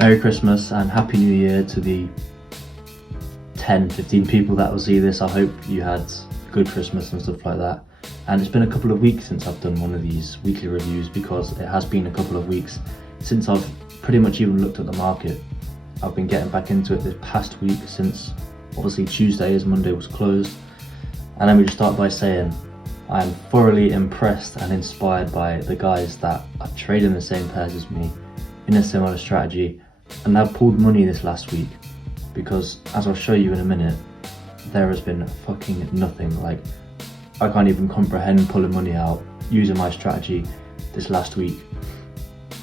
Merry Christmas and Happy New Year to the 10-15 people that will see this. I hope you had a good Christmas and stuff like that. And it's been a couple of weeks since I've done one of these weekly reviews, because it has been a couple of weeks since I've pretty much even looked at the market. I've been getting back into it this past week since obviously Tuesday, as Monday was closed. And let me just start by saying I am thoroughly impressed and inspired by the guys that are trading the same pairs as me in a similar strategy and have pulled money this last week, because as I'll show you in a minute, there has been fucking nothing. Like, I can't even comprehend pulling money out using my strategy this last week.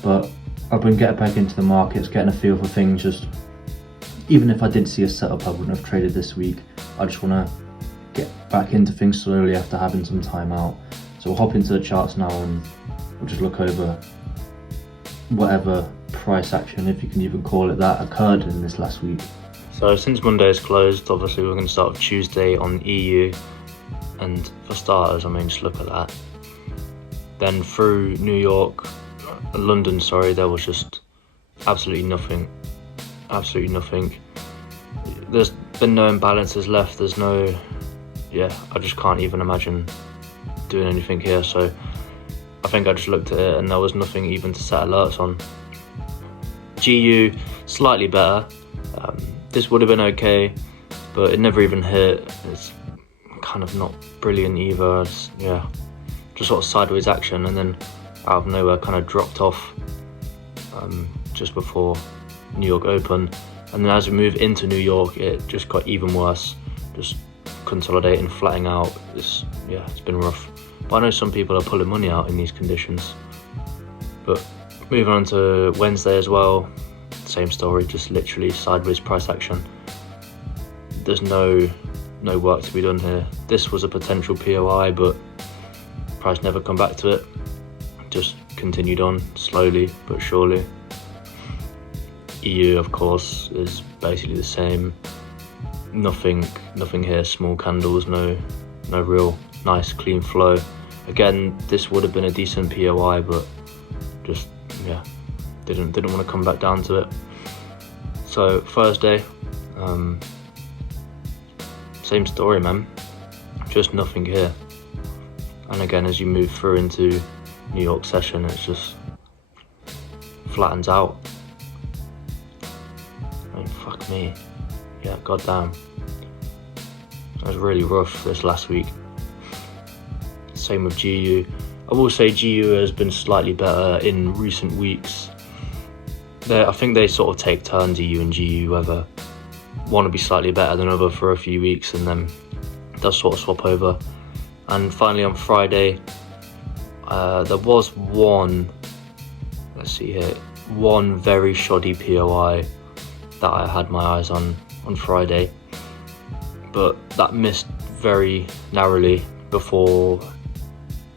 But I've been getting back into the markets, getting a feel for things. Just even if I did see a setup I wouldn't have traded this week, I just want to get back into things slowly after having some time out. So we'll hop into the charts now and we'll just look over whatever price action, if you can even call it that, occurred in this last week. So since Monday is closed, obviously we're going to start with Tuesday on EU, and for starters, I mean, just look at that. Then through London, there was just absolutely nothing. There's been no imbalances left. There's no, I just can't even imagine doing anything here. So I think I just looked at it and there was nothing even to set alerts on. GU, slightly better. This would have been okay, but it never even hit. It's kind of not brilliant either. It's, just sort of sideways action, and then out of nowhere kind of dropped off just before New York open. And then as we move into New York, it just got even worse, just consolidating, flattening out. It's been rough. But I know some people are pulling money out in these conditions. But moving on to Wednesday as well, same story, just literally sideways price action. There's no work to be done here. This was a potential POI, but price never come back to it. Just continued on slowly but surely. EU, of course, is basically the same. Nothing here. Small candles, no real nice clean flow. Again, this would have been a decent POI, but just didn't want to come back down to it. So Thursday, same story, man. Just nothing here. And again, as you move through into New York session, it's just flattens out. I mean, fuck me. Yeah, goddamn. It was really rough this last week. Same with GU. I will say GU has been slightly better in recent weeks. I think they sort of take turns, EU and GU, whether one will be slightly better than other for a few weeks, and then they'll sort of swap over. And finally on Friday, there was one very shoddy POI that I had my eyes on Friday, but that missed very narrowly before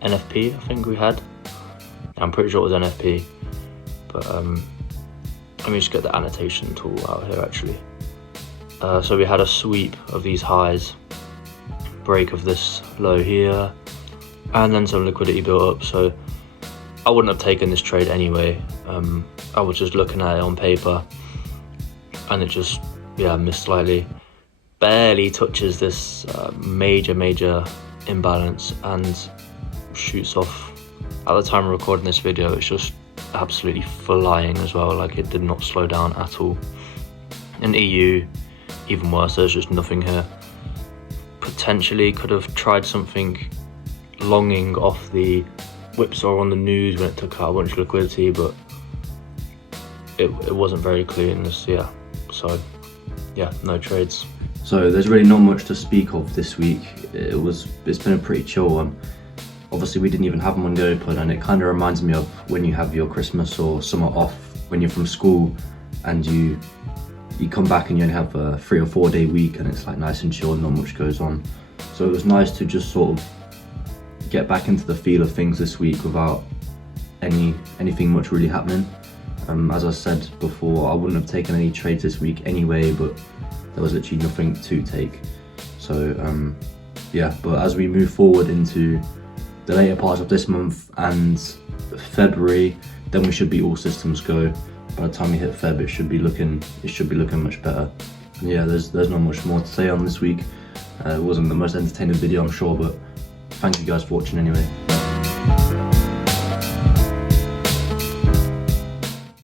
NFP, I think we had. I'm pretty sure it was NFP, but let me just get the annotation tool out here actually. So we had a sweep of these highs, break of this low here, and then some liquidity built up. So I wouldn't have taken this trade anyway. I was just looking at it on paper, and it just missed slightly, barely touches this major imbalance and shoots off. At the time of recording this video, it's just absolutely flying as well. Like, it did not slow down at all. And EU, even worse, there's just nothing here. Potentially could have tried something longing off the whipsaw on the news when it took out a bunch of liquidity, but it wasn't very clean. So no trades. So there's really not much to speak of this week. It's been a pretty chill one. Obviously we didn't even have Monday open, and it kind of reminds me of when you have your Christmas or summer off when you're from school and you come back and you only have a 3 or 4 day week, and it's like nice and chill, not much goes on. So it was nice to just sort of get back into the feel of things this week without anything much really happening. As I said before, I wouldn't have taken any trades this week anyway, but there was literally nothing to take. So but as we move forward into the later parts of this month and February, then we should be all systems go. by the time we hit Feb, it should be looking much better. And yeah, there's not much more to say on this week. It wasn't the most entertaining video, I'm sure, but thank you guys for watching anyway.